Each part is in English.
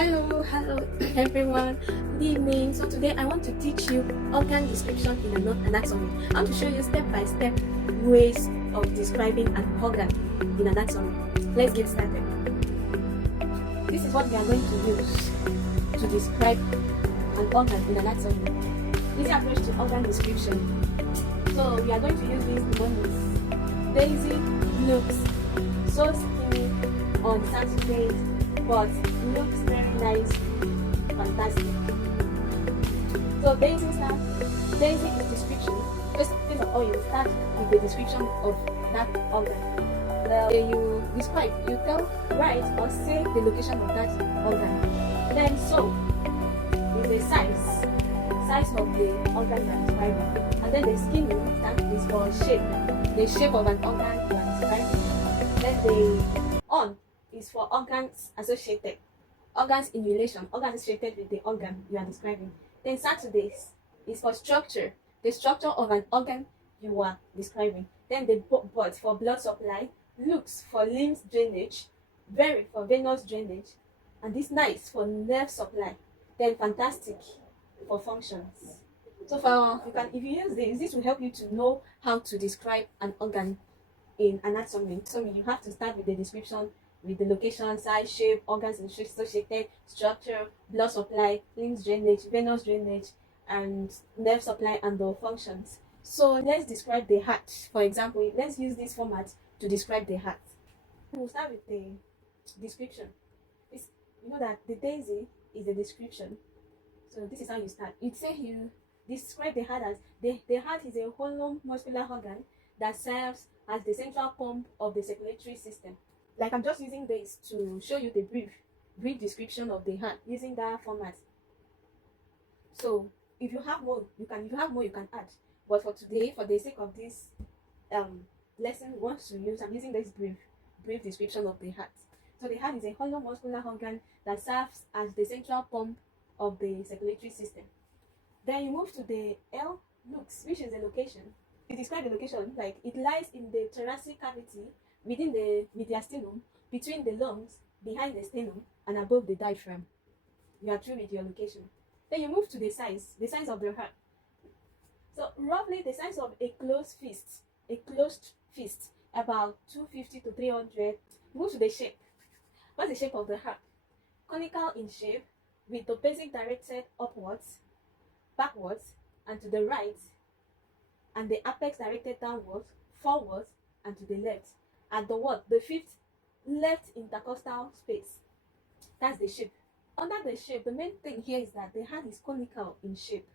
Hello everyone. Good evening. So today I want to teach you organ description in anatomy. I want to show you step-by-step ways of describing an organ in anatomy. Let's get started. This is what we are going to use to describe an organ in anatomy. Easy approach to organ description. So we are going to use this one is Daisy looks so skinny on Saturdays, but looks very nice, fantastic. So Daisy is description. First of all, you start with the description of that organ. You describe, you tell, write or say the location of that organ. Then so is the size of the organ you are describing. And then the skinny that is for shape, the shape of an organ you are describing. Then the on is for organs associated, organs in relation, organs associated with the organ you are describing. Then Saturdays is for structure, the structure of an organ you are describing. Then the but for blood supply, looks for limbs drainage, very for venous drainage, and this nice for nerve supply. Then fantastic for functions. So if you use this will help you to know how to describe an organ in anatomy. So you have to start with the description with the location, size, shape, organs associated, structure, blood supply, lymph drainage, venous drainage, and nerve supply and the functions. So let's describe the heart. For example, let's use this format to describe the heart. We'll start with the description. You know that the Daisy is the description. So this is how you start. You describe the heart as the heart is a hollow muscular organ that serves as the central pump of the circulatory system. Like I'm just using this to show you the brief description of the heart using that format. So if you have more, you can add. But for today, for the sake of this lesson, I'm using this brief description of the heart. So the heart is a hollow muscular organ that serves as the central pump of the circulatory system. Then you move to the L looks, which is the location. You describe the location like it lies in the thoracic cavity within the mediastinum, between the lungs, behind the sternum, and above the diaphragm. You are through with your location. Then you move to the size of the heart. So roughly the size of a closed fist, about 250 to 300. Move to the shape. What's the shape of the heart? Conical in shape, with the basic directed upwards, backwards, and to the right, and the apex directed downwards, forwards, and to the left. At the fifth left intercostal space. That's the shape. Under the shape, the main thing here is that the heart is conical in shape.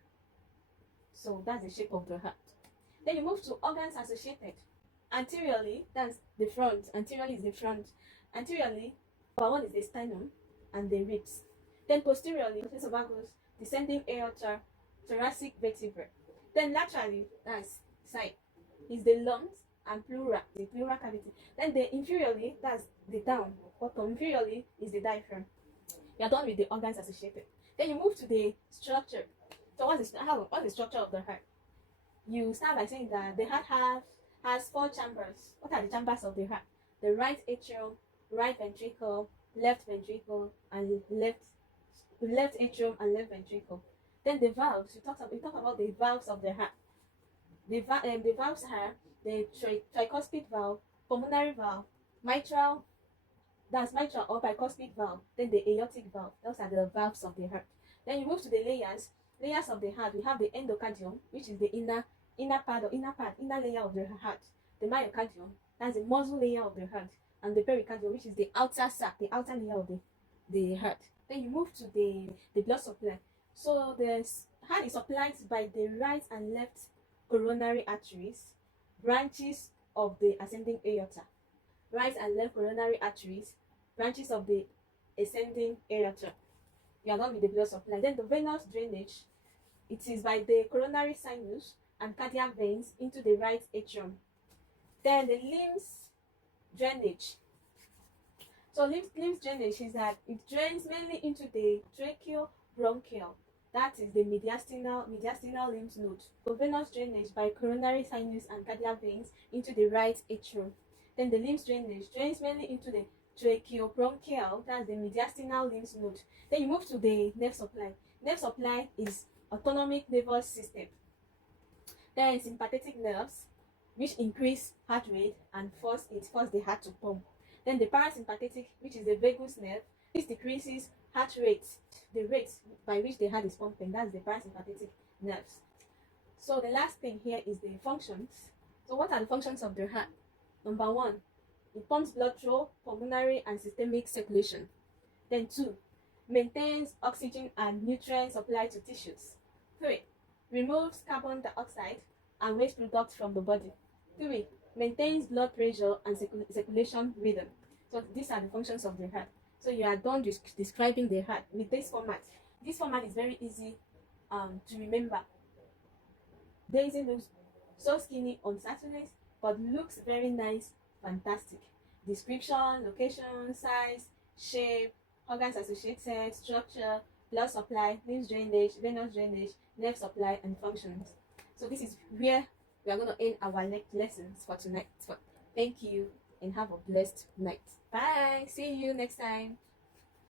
So that's the shape of the heart. Then you move to organs associated. Anteriorly, that's the front. Anteriorly is the front. Anteriorly, number one is the sternum and the ribs. Then posteriorly, esophagus, descending aorta, thoracic vertebrae. Then laterally, that's side, is the lungs and the pleural cavity. Then the inferiorly, that's the down, bottom. Inferiorly is the diaphragm. You're done with the organs associated. Then you move to the structure. So what's the structure of the heart? You start by saying that the heart has 4 chambers. What are the chambers of the heart? The right atrium, right ventricle, left ventricle, and left atrium and left ventricle. Then the valves. We talk about the valves of the heart. The valves are the tricuspid valve, pulmonary valve, mitral or bicuspid valve, then the aortic valve. Those are the valves of the heart. Then you move to the layers of the heart. We have the endocardium, which is the inner layer of the heart. The myocardium, that's the muscle layer of the heart, and the pericardium, which is the outer sac, the outer layer of the heart. Then you move to the blood supply. So the heart is supplied by the right and left coronary arteries, branches of the ascending aorta. Right and left coronary arteries, branches of the ascending aorta. You are done with the blood supply. Then the venous drainage, it is by the coronary sinus and cardiac veins into the right atrium. Then the limbs drainage. So limbs drainage is that it drains mainly into the tracheobronchial. That is the mediastinal lymph node. So venous drainage by coronary sinus and cardiac veins into the right atrium. Then the lymph drainage drains mainly into the tracheobronchial, that's the mediastinal lymph node. Then you move to the nerve supply. Nerve supply is autonomic nervous system. Then sympathetic nerves, which increase heart rate and force the heart to pump. Then the parasympathetic, which is the vagus nerve, this decreases heart rate, the rate by which the heart is pumping. That's the parasympathetic nerves. So the last thing here is the functions. So what are the functions of the heart? Number one, it pumps blood through pulmonary and systemic circulation. Then 2, maintains oxygen and nutrient supply to tissues. 3, removes carbon dioxide and waste products from the body. 3, maintains blood pressure and circulation rhythm. So these are the functions of the heart. So you are done describing the heart with this format. This format is very easy to remember. Daisy looks so skinny on Saturdays, but looks very nice, fantastic. Description, location, size, shape, organs associated, structure, blood supply, lymph drainage, venous drainage, nerve supply, and functions. So this is where we are going to end our lessons for tonight. So thank you and have a blessed night. Bye. See you next time.